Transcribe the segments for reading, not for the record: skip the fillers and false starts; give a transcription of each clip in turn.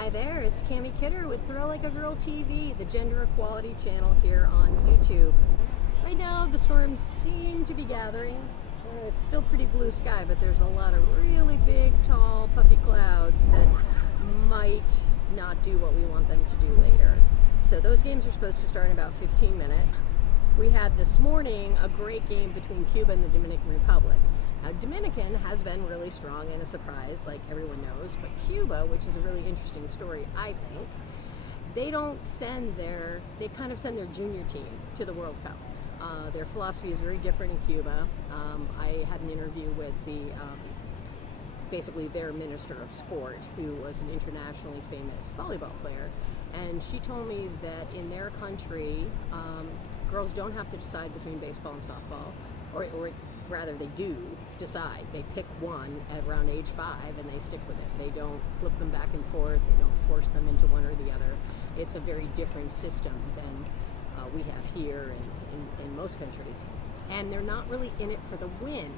Hi there, it's Cami Kidder with Thrill Like a Girl TV, the gender equality channel here on YouTube. Right now the storms seem to be gathering. It's still pretty blue sky, but there's a lot of really big, tall, puffy clouds that might not do what we want them to do later. So those games are supposed to start in about 15 minutes. We had this morning a great game between Cuba and the Dominican Republic. Now, Dominican has been really strong and a surprise, like everyone knows, but Cuba, which is a really interesting story, I think, they kind of send their junior team to the World Cup. Their philosophy is very different in Cuba. I had an interview with basically their minister of sport, who was an internationally famous volleyball player, and she told me that in their country, girls don't have to decide between baseball and softball, or rather they do decide. They pick one at around age 5 and they stick with it. They don't flip them back and forth. They don't force them into one or the other. It's a very different system than we have here in most countries. And they're not really in it for the win,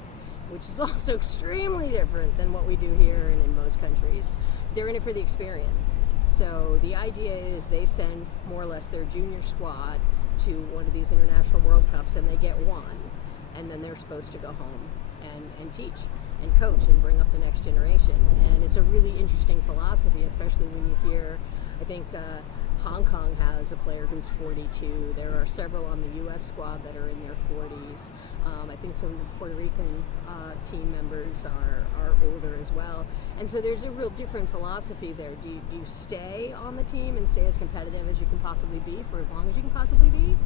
which is also extremely different than what we do here and in most countries. They're in it for the experience. So the idea is they send more or less their junior squad to one of these international World Cups and they get one. And then they're supposed to go home and teach and coach and bring up the next generation. And it's a really interesting philosophy, especially when you hear, I think Hong Kong has a player who's 42. There are several on the U.S. squad that are in their 40s. I think some of the Puerto Rican team members are older as well. And so there's a real different philosophy there. Do you stay on the team and stay as competitive as you can possibly be for as long as you can possibly be?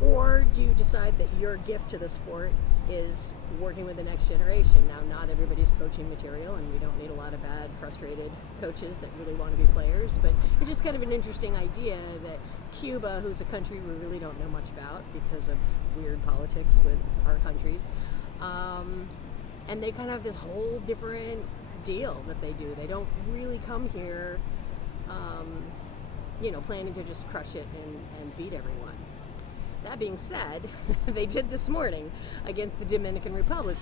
Or do you decide that your gift to the sport is working with the next generation? Now, not everybody's coaching material, and we don't need a lot of bad, frustrated coaches that really want to be players, but it's just kind of an interesting idea that Cuba, who's a country we really don't know much about because of weird politics with our countries, and they kind of have this whole different deal that they do. They don't really come here, planning to just crush it and beat everyone. That being said, they did this morning against the Dominican Republic.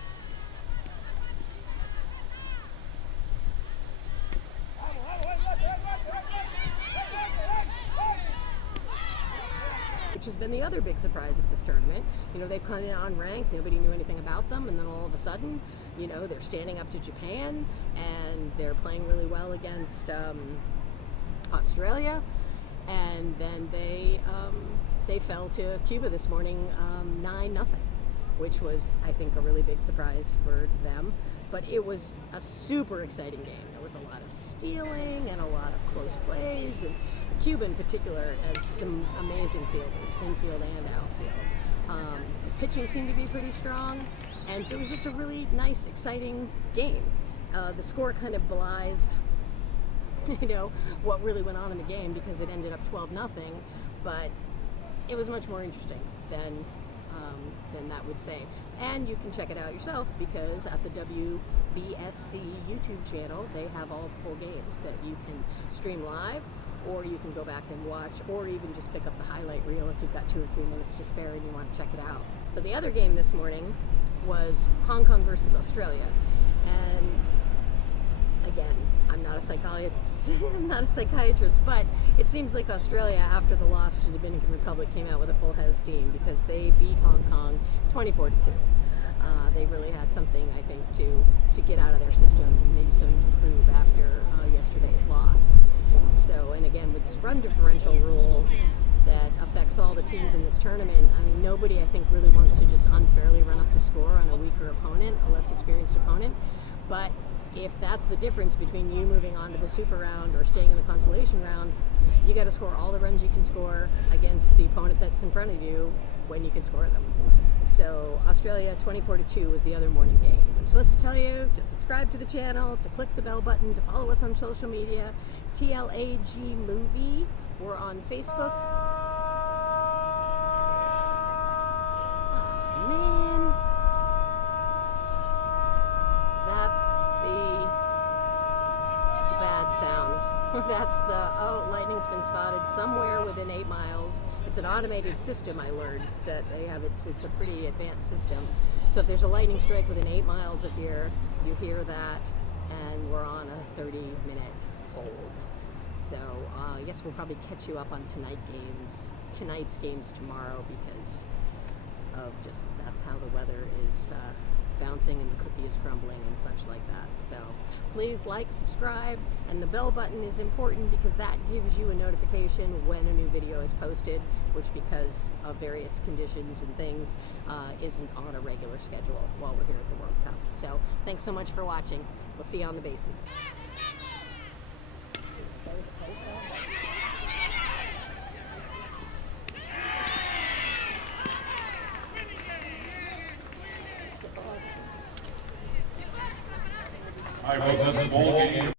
Which has been the other big surprise of this tournament. They've come in unranked, nobody knew anything about them, and then all of a sudden, they're standing up to Japan, and they're playing really well against Australia, and then they fell to Cuba this morning 9-0, which was, I think, a really big surprise for them. But it was a super exciting game. There was a lot of stealing and a lot of close plays, and Cuba in particular has some amazing fielders, infield and outfield. The pitching seemed to be pretty strong, and so it was just a really nice, exciting game. The score kind of belies what really went on in the game because it ended up 12-0, but it was much more interesting than that would say. And you can check it out yourself because at the WBSC YouTube channel, they have all the full games that you can stream live, or you can go back and watch, or even just pick up the highlight reel if you've got 2 or 3 minutes to spare and you want to check it out. But the other game this morning was Hong Kong versus Australia. And again, I'm not a psychiatrist, but it seems like Australia, after the loss to the Dominican Republic, came out with a full head of steam because they beat Hong Kong 24-2. They really had something, I think, to get out of their system and maybe something to prove after yesterday's loss. So, and again, with this run differential rule that affects all the teams in this tournament, nobody, I think, really wants to just unfairly run up the score on a weaker opponent, a less experienced opponent. But if that's the difference between you moving on to the super round or staying in the consolation round, you got to score all the runs you can score against the opponent that's in front of you when you can score them. So Australia 24-2 was the other morning game. I'm supposed to tell you to subscribe to the channel, to click the bell button, to follow us on social media. TLAG Movie. We're on Facebook. Oh, man. That's the bad sound. That's the, lightning's been spotted somewhere within 8 miles. It's an automated system, I learned, that they have. It's a pretty advanced system. So if there's a lightning strike within 8 miles of here, you hear that, and we're on a 30-minute hold. So yes, we'll probably catch you up on tonight's games tomorrow, because of just that's how the weather is bouncing and the cookie is crumbling and such like that. So please like, subscribe, and the bell button is important because that gives you a notification when a new video is posted, which, because of various conditions and things, isn't on a regular schedule while we're here at the World Cup. So thanks so much for watching. We'll see you on the bases. All right, folks, that's the ball game.